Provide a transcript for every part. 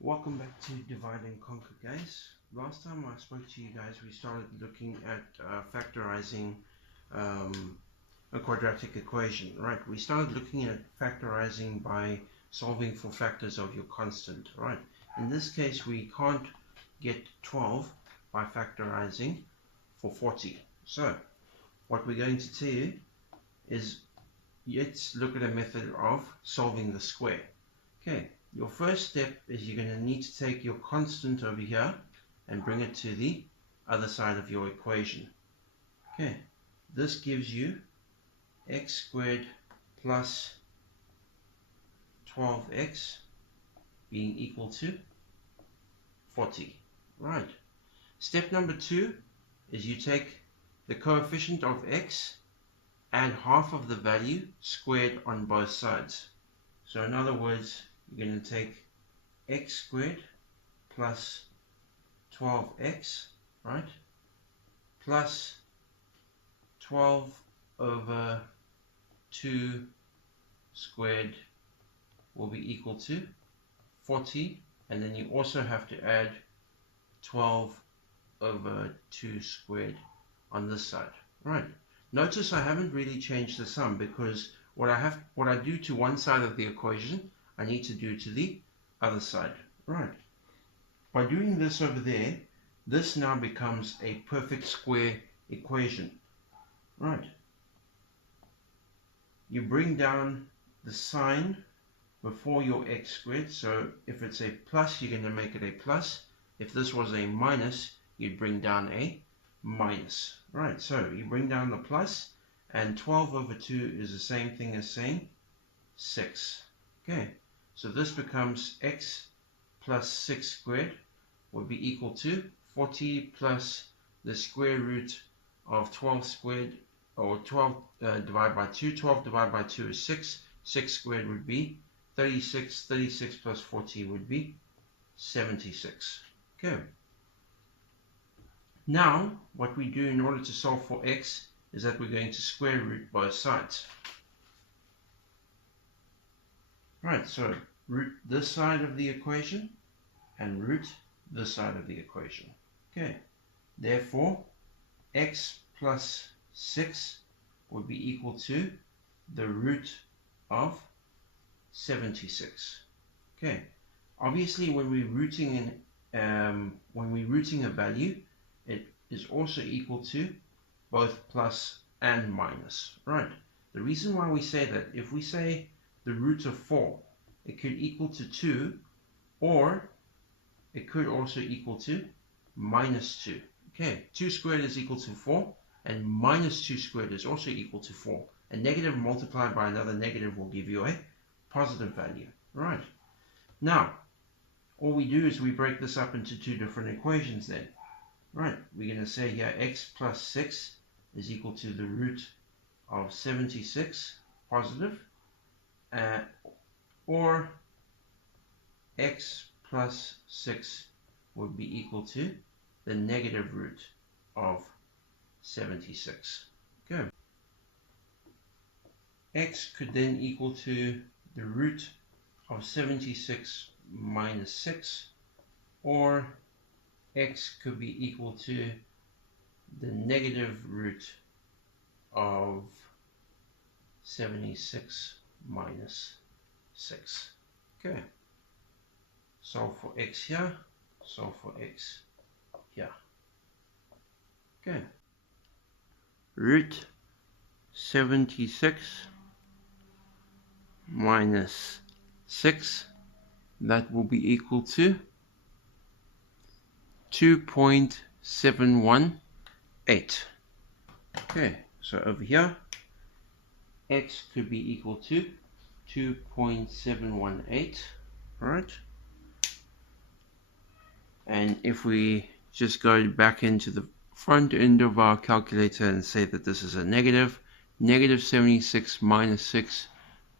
Welcome back to Divide and Conquer, guys. Last time I spoke to you guys, we started looking at factorizing a quadratic equation, right? We started looking at factorizing by solving for factors of your constant, right? In this case, we can't get 12 by factorizing for 40. So what we're going to do is let's look at a method of solving the square. Okay. Your first step is you're going to need to take your constant over here and bring it to the other side of your equation. Okay, this gives you x squared plus 12x being equal to 40. Right. Step number 2 is you take the coefficient of x and half of the value squared on both sides. So in other words, you're going to take x squared plus 12x, right, plus 12 over 2 squared will be equal to 40, and then you also have to add 12 over 2 squared on this side, right? Notice I haven't really changed the sum because what I do to one side of the equation I need to do to the other side, right? By doing this over there, this now becomes a perfect square equation, right? You bring down the sign before your x squared, so if it's a plus, you're going to make it a plus. If this was a minus, you'd bring down a minus, right? So you bring down the plus, and 12 over 2 is the same thing as saying 6. Okay. So this becomes x plus 6 squared would be equal to 40 plus the square root of 12 squared, or 12 divided by 2. 12 divided by 2 is 6. 6 squared would be 36. 36 plus 40 would be 76. Okay. Now, what we do in order to solve for x is that we're going to square root both sides. Right, so root this side of the equation and root this side of the equation. Okay, therefore x plus 6 would be equal to the root of 76. Okay, obviously when we're rooting a value, it is also equal to both plus and minus. Right. The reason why we say that, if we say the root of 4, it could equal to 2, or it could also equal to minus 2. Okay, 2 squared is equal to 4, and minus 2 squared is also equal to 4. A negative multiplied by another negative will give you a positive value. Right. Now, all we do is we break this up into two different equations then. Right, we're going to say here x plus 6 is equal to the root of 76, positive, or x plus 6 would be equal to the negative root of 76. Okay. X could then equal to the root of 76 minus 6, or x could be equal to the negative root of 76 minus 6. Okay. Solve for x here, solve for x here. Okay. Root 76 minus 6, that will be equal to 2.718. Okay, so over here, x could be equal to 2.718, right? And if we just go back into the front end of our calculator and say that this is a negative 76 minus 6,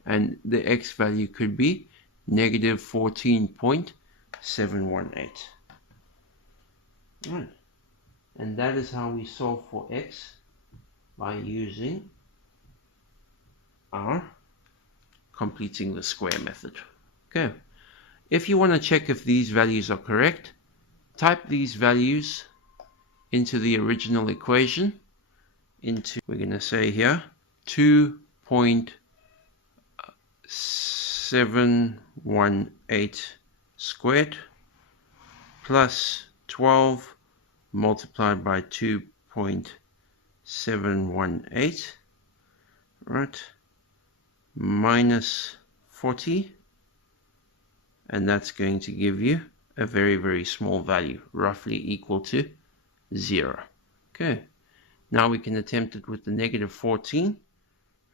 and the x value could be negative 14.718. Right, and that is how we solve for x by using our completing the square method. Okay, If you want to check if these values are correct, type these values into the original equation. We're going to say here 2.718 squared plus 12 multiplied by 2.718, right, minus 40, and that's going to give you a very, very small value, roughly equal to 0. Okay, now we can attempt it with the negative 14.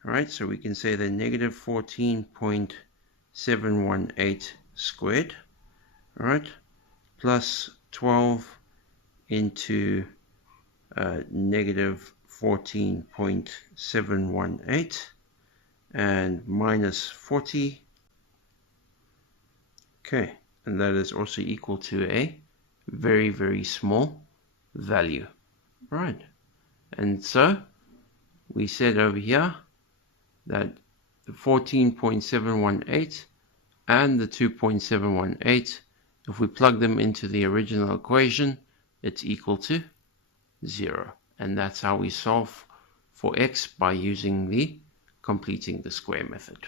All right, so we can say that negative 14.718 squared, all right, plus 12 into negative 14.718 and minus 40. Okay, and that is also equal to a very, very small value. Right, and so we said over here that the 14.718 and the 2.718, if we plug them into the original equation, it's equal to 0. And that's how we solve for x by using the completing the square method.